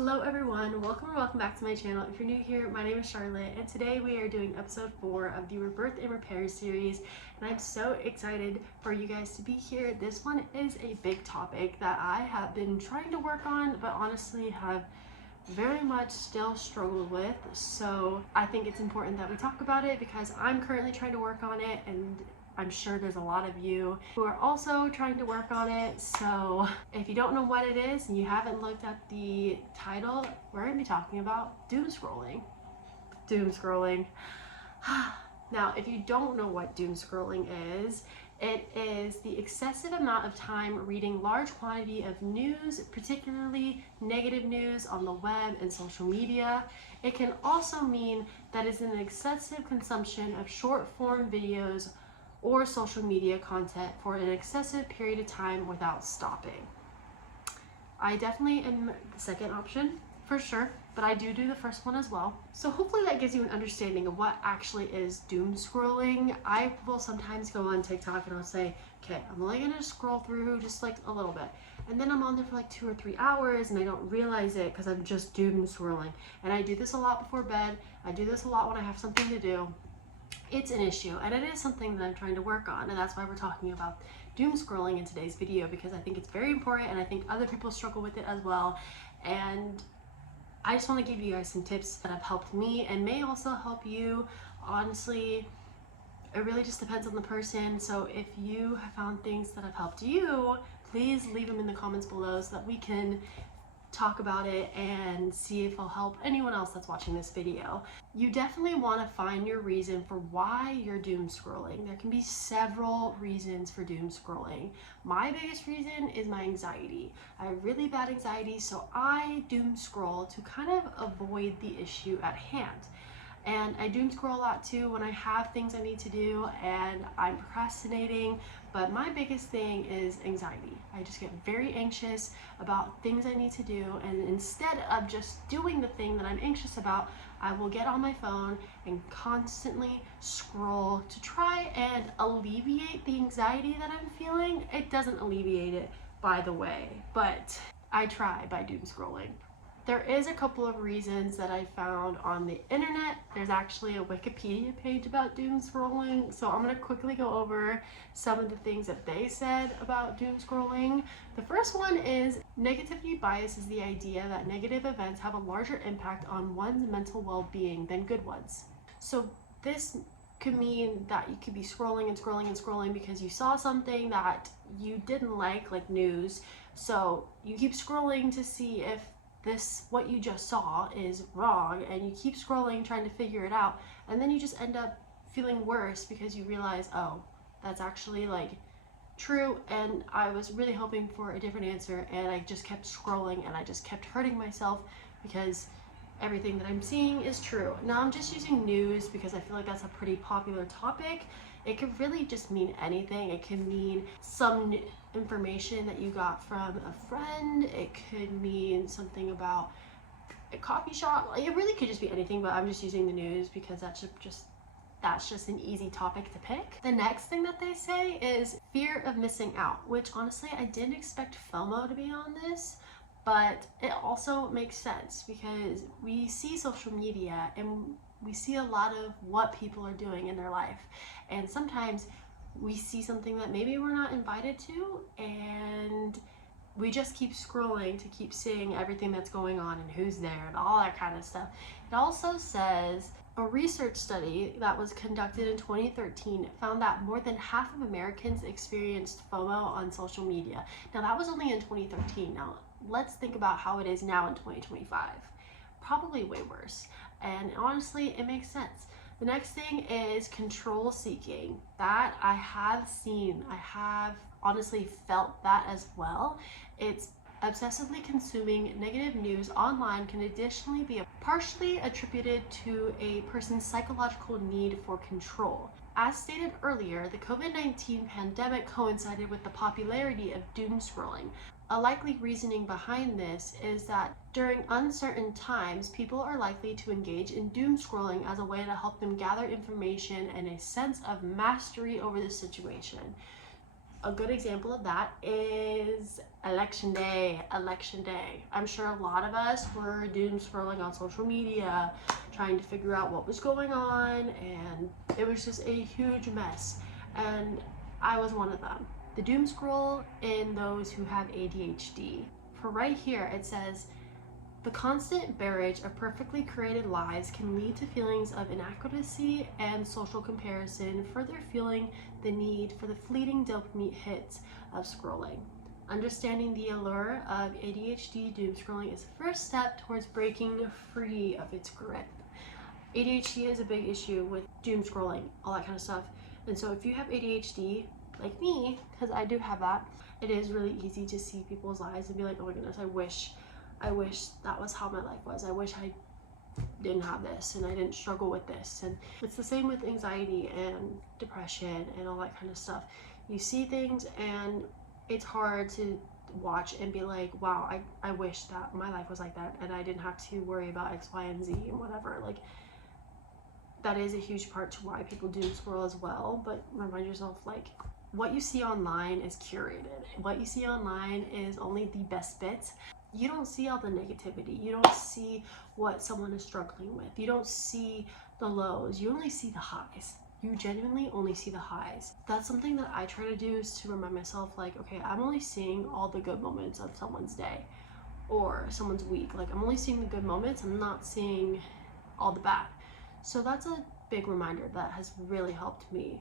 Hello everyone, welcome or welcome back to my channel. If you're new here, my name is Charlotte and today we are doing episode 4 of the Rebirth and Repair series, and I'm so excited for you guys to be here. This one is a big topic that I have been trying to work on but honestly have very much still struggled with, so I think it's important that we talk about it because I'm currently trying to work on it and I'm sure there's a lot of you who are also trying to work on it. So if you don't know what it is and you haven't looked at the title, we're going to be talking about doom scrolling. Doom scrolling. Now, if you don't know what doom scrolling is, it is the excessive amount of time reading large quantity of news, particularly negative news on the web and social media. It can also mean that it's an excessive consumption of short form videos or social media content for an excessive period of time without stopping. I definitely am the second option for sure, but I do the first one as well. So hopefully that gives you an understanding of what actually is doom scrolling. I will sometimes go on TikTok and I'll say, okay, I'm only gonna scroll through just like a little bit. And then I'm on there for like 2 or 3 hours and I don't realize it because I'm just doom scrolling. And I do this a lot before bed. I do this a lot when I have something to do. It's an issue and it is something that I'm trying to work on, and that's why we're talking about doom scrolling in today's video, because I think it's very important and I think other people struggle with it as well. And I just want to give you guys some tips that have helped me and may also help you. Honestly, it really just depends on the person. So if you have found things that have helped you, please leave them in the comments below so that we can talk about it and see if it'll help anyone else that's watching this video. You definitely want to find your reason for why you're doom scrolling. There can be several reasons for doom scrolling. My biggest reason is my anxiety. I have really bad anxiety, so I doom scroll to kind of avoid the issue at hand. And I doom scroll a lot too when I have things I need to do and I'm procrastinating. But my biggest thing is anxiety. I just get very anxious about things I need to do, and instead of just doing the thing that I'm anxious about, I will get on my phone and constantly scroll to try and alleviate the anxiety that I'm feeling. It doesn't alleviate it, by the way, but I try by doom scrolling. There is a couple of reasons that I found on the internet. There's actually a Wikipedia page about doom scrolling, so I'm going to quickly go over some of the things that they said about doom scrolling. The first one is negativity bias is the idea that negative events have a larger impact on one's mental well-being than good ones. So this could mean that you could be scrolling and scrolling and scrolling because you saw something that you didn't like news. So you keep scrolling to see if what you just saw is wrong, and you keep scrolling trying to figure it out, and then you just end up feeling worse because you realize, oh, that's actually like true, and I was really hoping for a different answer, and I just kept scrolling and I just kept hurting myself because everything that I'm seeing is true. Now I'm just using news because I feel like that's a pretty popular topic. It could really just mean anything. It can mean some information that you got from a friend. It could mean something about a coffee shop. It really could just be anything, but I'm just using the news because that's just an easy topic to pick. The next thing that they say is fear of missing out, which honestly I didn't expect FOMO to be on this, but it also makes sense because we see social media and we see a lot of what people are doing in their life, and sometimes we see something that maybe we're not invited to and we just keep scrolling to keep seeing everything that's going on and who's there and all that kind of stuff. It also says a research study that was conducted in 2013 found that more than half of Americans experienced FOMO on social media. Now that was only in 2013. Now let's think about how it is now in 2025. Probably way worse. And honestly, it makes sense. The next thing is control seeking. That I have seen. I have honestly felt that as well. It's obsessively consuming negative news online can additionally be partially attributed to a person's psychological need for control. As stated earlier, the COVID-19 pandemic coincided with the popularity of doom scrolling. A likely reasoning behind this is that during uncertain times, people are likely to engage in doom scrolling as a way to help them gather information and a sense of mastery over the situation. A good example of that is election day. I'm sure a lot of us were doom scrolling on social media, trying to figure out what was going on, and it was just a huge mess. And I was one of them. The doom scroll in those who have ADHD. For right here, it says, the constant barrage of perfectly created lives can lead to feelings of inadequacy and social comparison, further fueling the need for the fleeting dopamine hits of scrolling. Understanding the allure of ADHD doom scrolling is the first step towards breaking free of its grip. ADHD is a big issue with doom scrolling, all that kind of stuff. And so if you have ADHD, like me, because I do have that, it is really easy to see people's lives and be like, oh my goodness, I wish that was how my life was. I wish I didn't have this and I didn't struggle with this. And it's the same with anxiety and depression and all that kind of stuff. You see things and it's hard to watch and be like, wow, I wish that my life was like that and I didn't have to worry about X, Y, and Z and whatever. Like, that is a huge part to why people doom scroll as well. But remind yourself, like, what you see online is curated. What you see online is only the best bits. You don't see all the negativity. You don't see what someone is struggling with. You don't see the lows. You only see the highs. You genuinely only see the highs. That's something that I try to do, is to remind myself, like, okay, I'm only seeing all the good moments of someone's day or someone's week. Like, I'm only seeing the good moments. I'm not seeing all the bad. So that's a big reminder that has really helped me.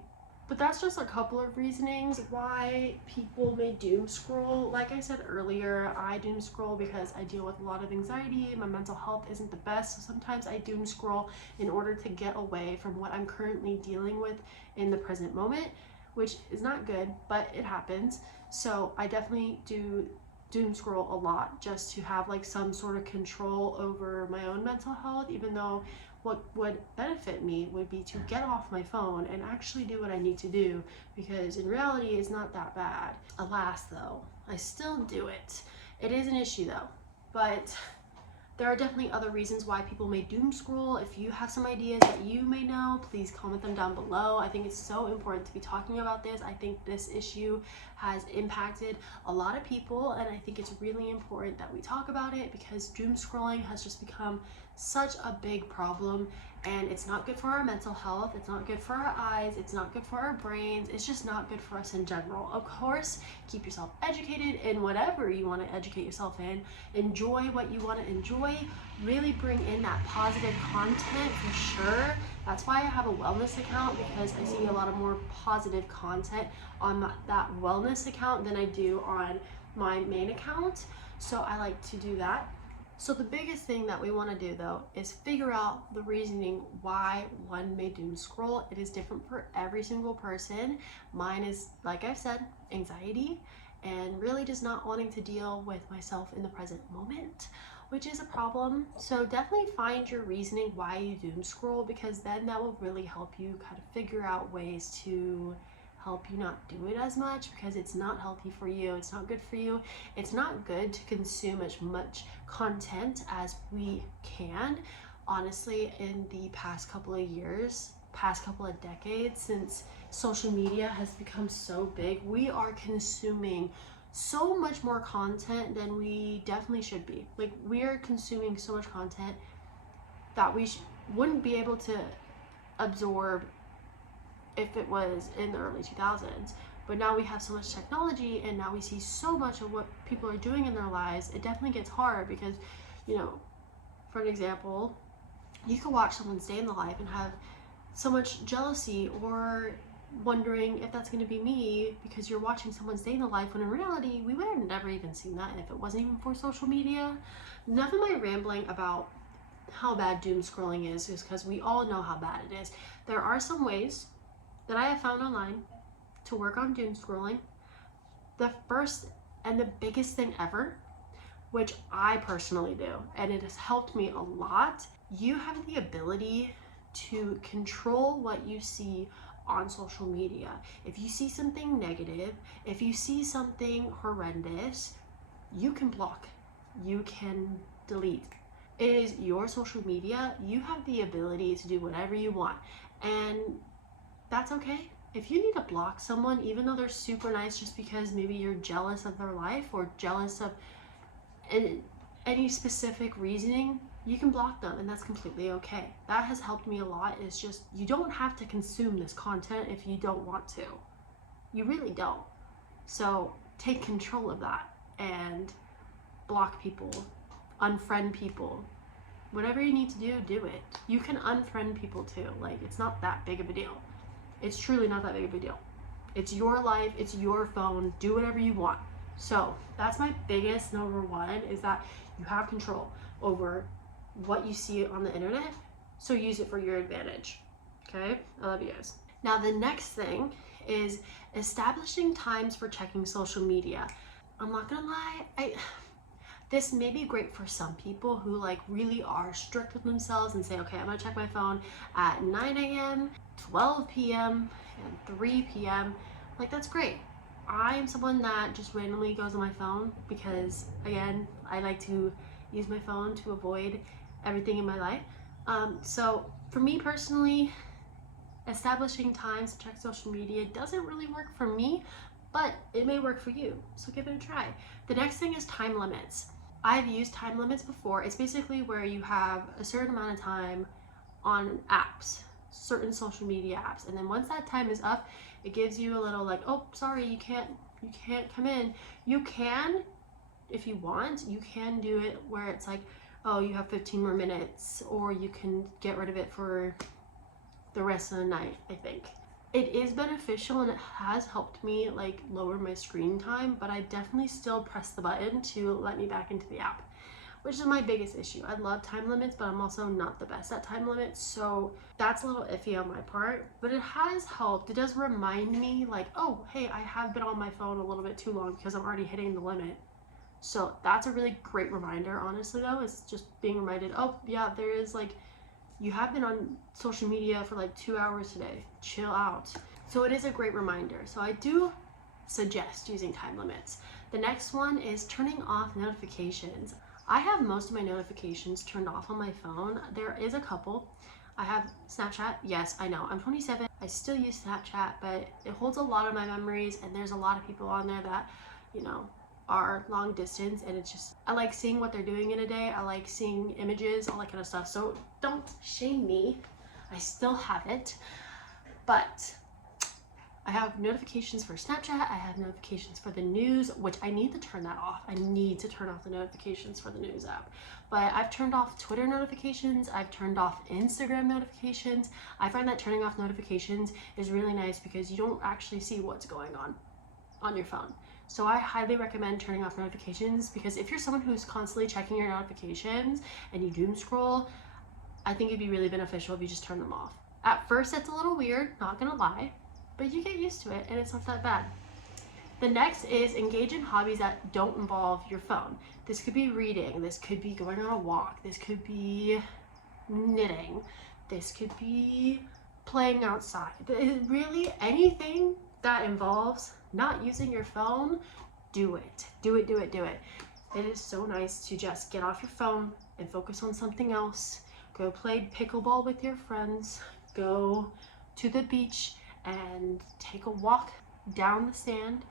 But that's just a couple of reasonings why people may doom scroll. Like I said earlier, I doom scroll because I deal with a lot of anxiety. My mental health isn't the best, so sometimes I doom scroll in order to get away from what I'm currently dealing with in the present moment, which is not good, but it happens. So I definitely do doom scroll a lot just to have like some sort of control over my own mental health, even though what would benefit me would be to get off my phone and actually do what I need to do, because in reality it's not that bad. Alas though, I still do it. It is an issue though, but there are definitely other reasons why people may doom scroll. If you have some ideas that you may know, please comment them down below. I think it's so important to be talking about this. I think this issue has impacted a lot of people, and I think it's really important that we talk about it, because doom scrolling has just become such a big problem, and it's not good for our mental health. It's not good for our eyes. It's not good for our brains. It's just not good for us in general. Of course, keep yourself educated in whatever you want to educate yourself in. Enjoy what you want to enjoy. Really bring in that positive content for sure. That's why I have a wellness account, because I see a lot of more positive content on that wellness account than I do on my main account. So I like to do that. So the biggest thing that we want to do though is figure out the reasoning why one may doom scroll. It is different for every single person. Mine is, like I've said, anxiety and really just not wanting to deal with myself in the present moment, which is a problem. So definitely find your reasoning why you doom scroll, because then that will really help you kind of figure out ways to help you not do it as much, because it's not healthy for you. It's not good for you. It's not good to consume as much content as we can. Honestly, in the past couple of years, past couple of decades, since social media has become so big, we are consuming so much more content than we definitely should be. Like, we are consuming so much content that we wouldn't be able to absorb if it was in the early 2000s. But now we have so much technology, and now we see so much of what people are doing in their lives. It definitely gets hard, because, you know, for an example, you could watch someone's day in the life and have so much jealousy or wondering if that's going to be me, because you're watching someone's day in the life, when in reality we would have never even seen that if it wasn't even for social media. Enough of my rambling about how bad doom scrolling is because we all know how bad it is. There are some ways that I have found online to work on doom scrolling. The first and the biggest thing ever, which I personally do, and it has helped me a lot, you have the ability to control what you see on social media. If you see something negative, if you see something horrendous, you can block, you can delete. It is your social media. You have the ability to do whatever you want, and that's okay. if you need to block someone, even though they're super nice, just because maybe you're jealous of their life or jealous of any specific reasoning, you can block them, and that's completely okay. That has helped me a lot. It's just, you don't have to consume this content if you don't want to. You really don't. So take control of that and block people, unfriend people. Whatever you need to do, do it. You can unfriend people too. Like, it's not that big of a deal. It's truly not that big of a deal. It's your life, it's your phone, do whatever you want. So that's my biggest number one, is that you have control over what you see on the internet, so use it for your advantage. Okay, I love you guys. Now the next thing is establishing times for checking social media. I'm not gonna lie, this may be great for some people who like really are strict with themselves and say, okay, I'm gonna check my phone at 9 a.m., 12 p.m., and 3 p.m. Like, that's great. I am someone that just randomly goes on my phone because, again, I like to use my phone to avoid everything in my life. So for me personally, establishing times to check social media doesn't really work for me, but it may work for you, so give it a try. The next thing is time limits. I've used time limits before. It's basically where you have a certain amount of time on apps, certain social media apps, and then once that time is up, it gives you a little like, oh, sorry, you can't come in. You can, if you want, you can do it where it's like, oh, you have 15 more minutes, or you can get rid of it for the rest of the night. I think it is beneficial and it has helped me like lower my screen time, but I definitely still press the button to let me back into the app, which is my biggest issue. I love time limits, but I'm also not the best at time limits, so that's a little iffy on my part, but it has helped. It does remind me like, oh, hey, I have been on my phone a little bit too long because I'm already hitting the limit. So that's a really great reminder, honestly, though, is just being reminded, oh yeah, there is like, you have been on social media for like 2 hours today, chill out. So it is a great reminder. So I do suggest using time limits. The next one is turning off notifications. I have most of my notifications turned off on my phone. There is a couple. I have Snapchat. Yes, I know, I'm 27. I still use Snapchat, but it holds a lot of my memories, and there's a lot of people on there that, you know, are long distance, and it's just, I like seeing what they're doing in a day. I like seeing images, all that kind of stuff. So don't shame me. I still have it, but I have notifications for Snapchat. I have notifications for the news, which I need to turn that off. I need to turn off the notifications for the news app. But I've turned off Twitter notifications. I've turned off Instagram notifications. I find that turning off notifications is really nice because you don't actually see what's going on your phone. So I highly recommend turning off notifications, because if you're someone who's constantly checking your notifications and you doom scroll, I think it'd be really beneficial if you just turn them off. At first, it's a little weird, not gonna lie, but you get used to it and it's not that bad. The next is engage in hobbies that don't involve your phone. This could be reading, this could be going on a walk, this could be knitting, this could be playing outside. Really, anything that involves not using your phone, do it. Do it, do it, do it. It is so nice to just get off your phone and focus on something else. Go play pickleball with your friends, go to the beach and take a walk down the sand.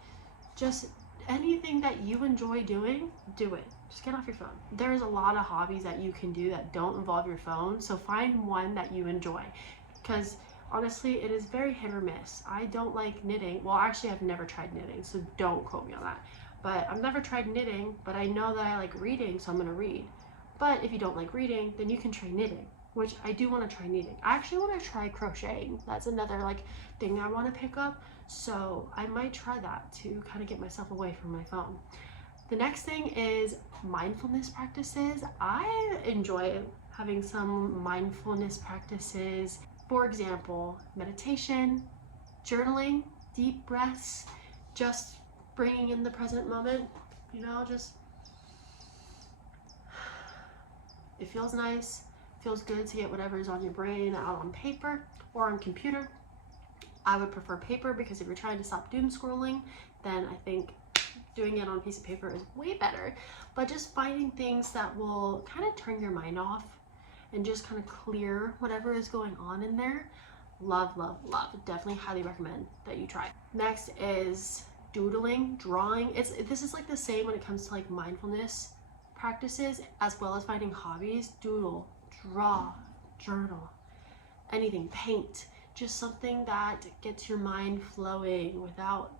Just anything that you enjoy doing, do it. Just get off your phone. There's a lot of hobbies that you can do that don't involve your phone, so find one that you enjoy, because honestly, it is very hit or miss. I don't like knitting. Well, actually, I've never tried knitting, so don't quote me on that. But I've never tried knitting, but I know that I like reading, so I'm gonna read. But if you don't like reading, then you can try knitting, which I do want to try knitting. I actually want to try crocheting. That's another like thing I want to pick up, so I might try that to kind of get myself away from my phone. The next thing is mindfulness practices. I enjoy having some mindfulness practices. For example, meditation, journaling, deep breaths, just bringing in the present moment, you know, just, it feels nice, feels good to get whatever is on your brain out on paper or on computer. I would prefer paper, because if you're trying to stop doom scrolling, then I think doing it on a piece of paper is way better. But just finding things that will kind of turn your mind off and just kind of clear whatever is going on in there. Love, love, love. Definitely highly recommend that you try. Next is doodling, drawing. This is like the same when it comes to like mindfulness practices as well as finding hobbies. Doodle, draw, journal, anything, paint, just something that gets your mind flowing without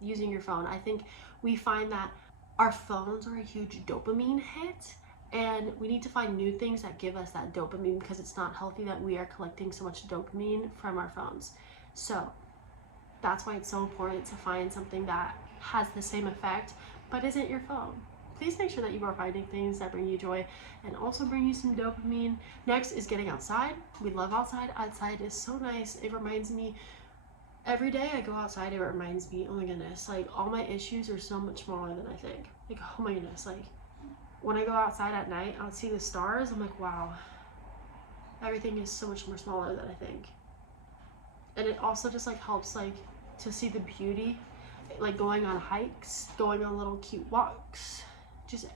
using your phone. I think we find that our phones are a huge dopamine hit, and we need to find new things that give us that dopamine, because it's not healthy that we are collecting so much dopamine from our phones. So that's why it's so important to find something that has the same effect but isn't your phone. Please make sure that you are finding things that bring you joy and also bring you some dopamine. Next is getting outside. We love outside. Outside is so nice. It reminds me, every day I go outside, it reminds me, oh my goodness, like all my issues are so much smaller than I think. Like, oh my goodness, like when I go outside at night, I'll see the stars. I'm like, wow, everything is so much more smaller than I think. And it also just like helps like to see the beauty, like going on hikes, going on little cute walks, just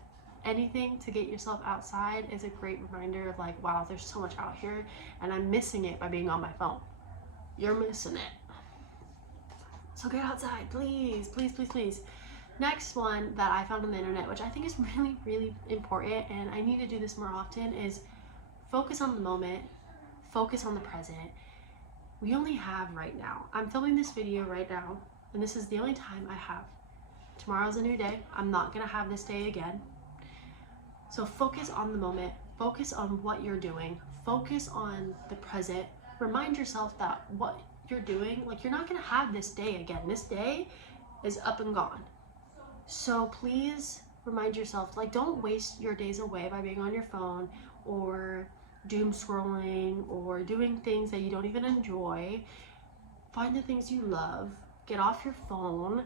anything to get yourself outside is a great reminder of like, wow, there's so much out here and I'm missing it by being on my phone. You're missing it. So get outside, please, please, please, please. Next one that I found on the internet, which I think is really, really important, and I need to do this more often, is focus on the moment, focus on the present. We only have right now. I'm filming this video right now, and this is the only time I have. Tomorrow's a new day. I'm not gonna have this day again. So focus on the moment, focus on what you're doing, focus on the present. Remind yourself that what you're doing, like you're not gonna have this day again. This day is up and gone. So please remind yourself, like, don't waste your days away by being on your phone or doom scrolling or doing things that you don't even enjoy. Find the things you love, get off your phone,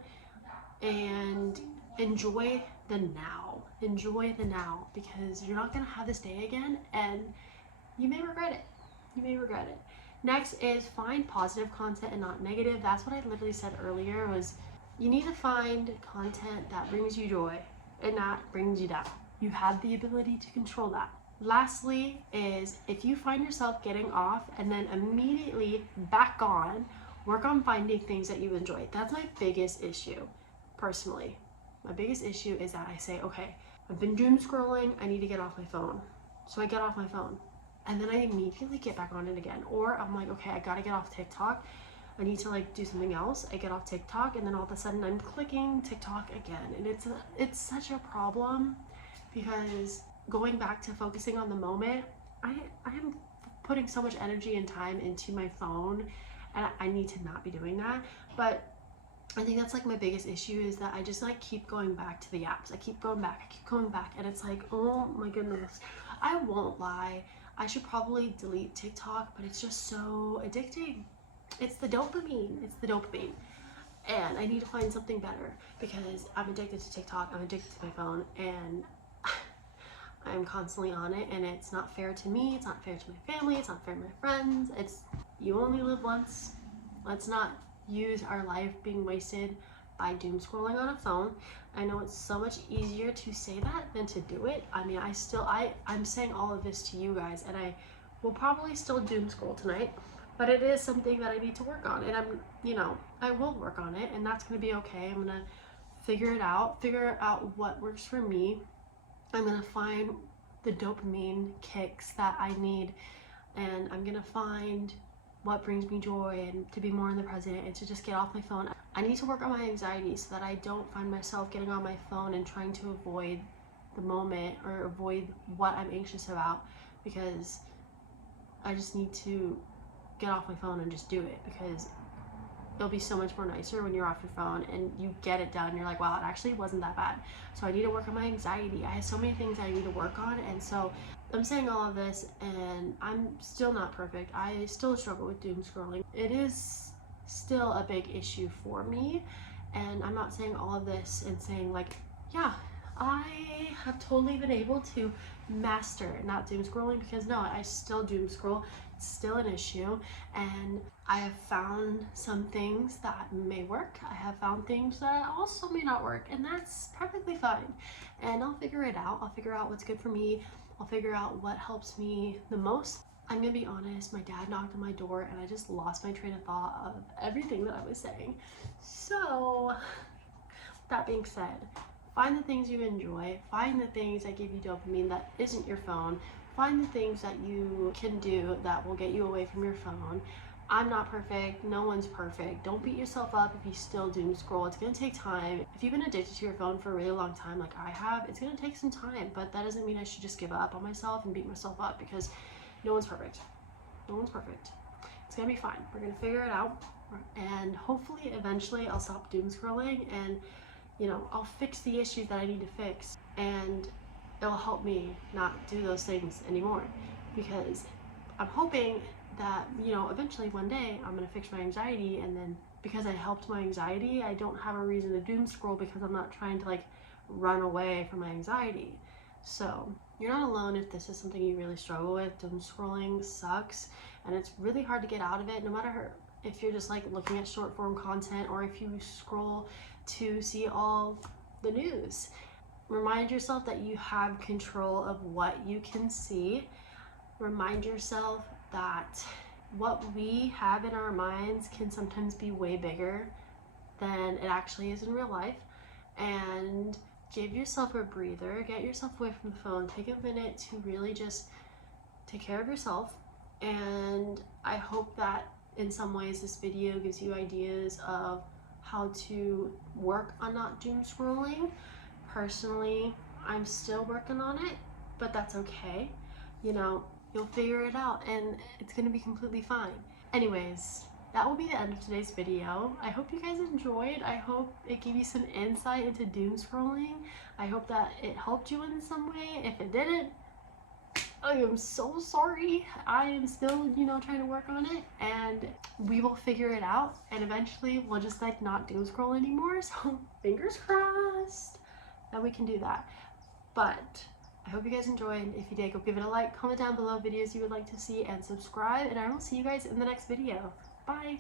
and enjoy the now. Enjoy the now, because you're not gonna have this day again and you may regret it. You may regret it. Next is find positive content and not negative. That's what I literally said earlier, was you need to find content that brings you joy and not brings you down. You have the ability to control that. Lastly is, if you find yourself getting off and then immediately back on, work on finding things that you enjoy. That's my biggest issue, personally. My biggest issue is that I say, okay, I've been doom scrolling, I need to get off my phone. So I get off my phone and then I immediately get back on it again. Or I'm like, okay, I gotta get off TikTok. I need to like do something else. I get off TikTok and then all of a sudden I'm clicking TikTok again. And it's such a problem, because going back to focusing on the moment, I am putting so much energy and time into my phone, and I need to not be doing that. But I think that's like my biggest issue, is that I just like keep going back to the apps. I keep going back, and it's like, oh my goodness. I won't lie, I should probably delete TikTok, but it's just so addicting. It's the dopamine, and I need to find something better, because I'm addicted to TikTok, I'm addicted to my phone, and I'm constantly on it, and it's not fair to me, it's not fair to my family, it's not fair to my friends. It's, you only live once. Let's not use our life being wasted by doom scrolling on a phone. I know it's so much easier to say that than to do it. I mean, I'm saying all of this to you guys, and I will probably still doom scroll tonight, but it is something that I need to work on, and I will work on it, and that's gonna be okay. I'm gonna figure out what works for me. I'm gonna find the dopamine kicks that I need, and I'm gonna find what brings me joy, and to be more in the present, and to just get off my phone. I need to work on my anxiety so that I don't find myself getting on my phone and trying to avoid the moment or avoid what I'm anxious about, because I just need to get off my phone and just do it, because it'll be so much more nicer when you're off your phone and you get it done. You're like, wow, it actually wasn't that bad. So I need to work on my anxiety. I have so many things I need to work on, and so I'm saying all of this, and I'm still not perfect. I still struggle with doom scrolling. It is still a big issue for me, and I'm not saying all of this and saying like, yeah, I have totally been able to master not doom scrolling, because no, I still doom scroll. It's still an issue, and I have found some things that may work. I have found things that also may not work, and that's perfectly fine. And I'll figure it out. I'll figure out what's good for me. I'll figure out what helps me the most. I'm gonna be honest, my dad knocked on my door and I just lost my train of thought of everything that I was saying. So, that being said, find the things you enjoy, find the things that give you dopamine that isn't your phone, find the things that you can do that will get you away from your phone. I'm not perfect, no one's perfect. Don't beat yourself up if you still doom scroll. It's gonna take time. If you've been addicted to your phone for a really long time like I have, it's gonna take some time, but that doesn't mean I should just give up on myself and beat myself up, because no one's perfect. No one's perfect. It's gonna be fine. We're gonna figure it out, and hopefully eventually I'll stop doom scrolling, and I'll fix the issues that I need to fix, and it'll help me not do those things anymore, because I'm hoping that eventually one day I'm gonna fix my anxiety, and then because I helped my anxiety, I don't have a reason to doom scroll, because I'm not trying to like run away from my anxiety. So you're not alone if this is something you really struggle with. Doom scrolling sucks, and it's really hard to get out of it, no matter if you're just like looking at short form content or if you scroll to see all the news. Remind yourself that you have control of what you can see. Remind yourself that what we have in our minds can sometimes be way bigger than it actually is in real life. And give yourself a breather, get yourself away from the phone, take a minute to really just take care of yourself. And I hope that in some ways this video gives you ideas of how to work on not doom scrolling. Personally, I'm still working on it, but that's okay. You'll figure it out and it's gonna be completely fine. Anyways, that will be the end of today's video. I hope you guys enjoyed. I hope it gave you some insight into doom scrolling. I hope that it helped you in some way. If it didn't, I am so sorry. I am still, trying to work on it, and we will figure it out, and eventually we'll just like not doom scroll anymore. So fingers crossed that we can do that. But I hope you guys enjoyed. If you did, go give it a like, comment down below videos you would like to see, and subscribe, and I will see you guys in the next video. Bye.